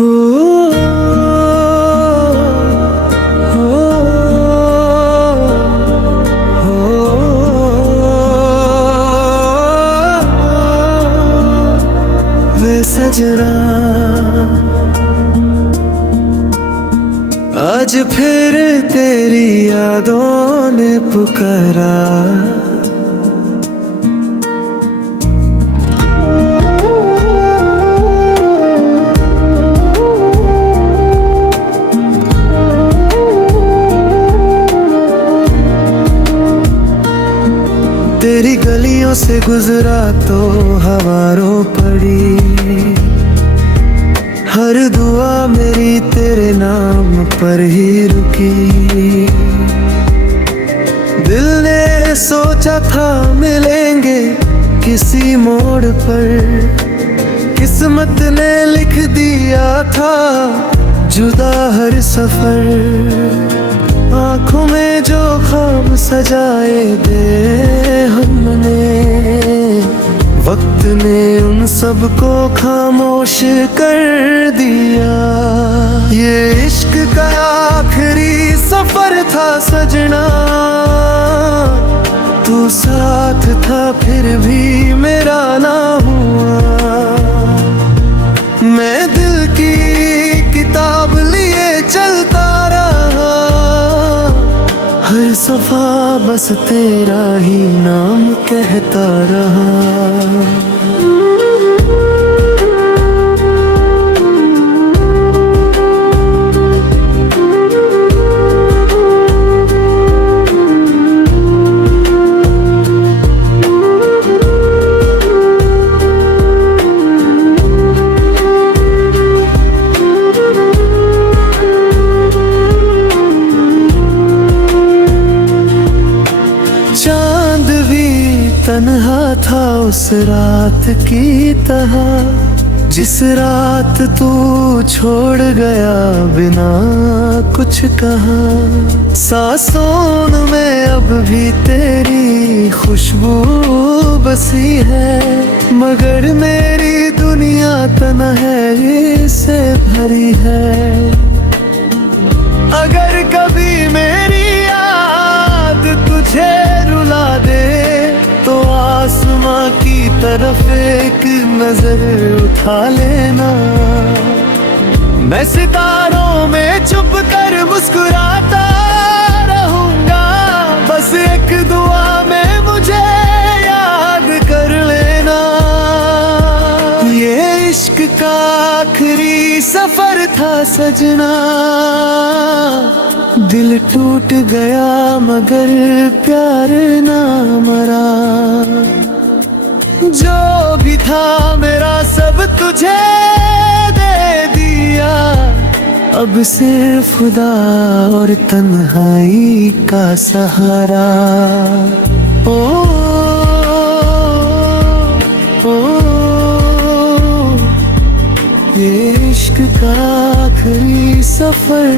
हो, हो, वे सजना आज फिर तेरी यादों ने पुकारा। तेरी गलियों से गुजरा तो हवा रो पड़ी, हर दुआ मेरी तेरे नाम पर ही रुकी। दिल ने सोचा था मिलेंगे किसी मोड़ पर, किस्मत ने लिख दिया था जुदा हर सफर। आँखों में जो ख्वाब सजाए दे हमने, वक्त ने उन सब को खामोश कर दिया। ये इश्क का आखिरी सफर था सजना, तू साथ था फिर भी मेरा ना हुआ। मैं दिल की किताब लिए चलता रहा, हर सफा बस तेरा ही नाम कहता रहा। चांद भी तन्हा था उस रात की तरह, जिस रात तू छोड़ गया बिना कुछ कहा। सांसों में अब भी तेरी खुशबू बसी है, मगर मेरी दुनिया तन्हाई से भरी है। अगर कभी मेरी याद तुझे रुला दे तो आसमां की तरफ एक नजर उठा लेना। मैं सितारों में छुप कर मुस्कुराता रहूंगा, बस एक दुआ में मुझे याद कर लेना। ये इश्क का आखिरी सफर था सजना, दिल टूट गया मगर प्यार ना मरा। जो भी था मेरा सब तुझे दे दिया, अब सिर्फ खुदा और तन्हाई का सहारा। ओ, ओ, ये इश्क का आखिरी सफर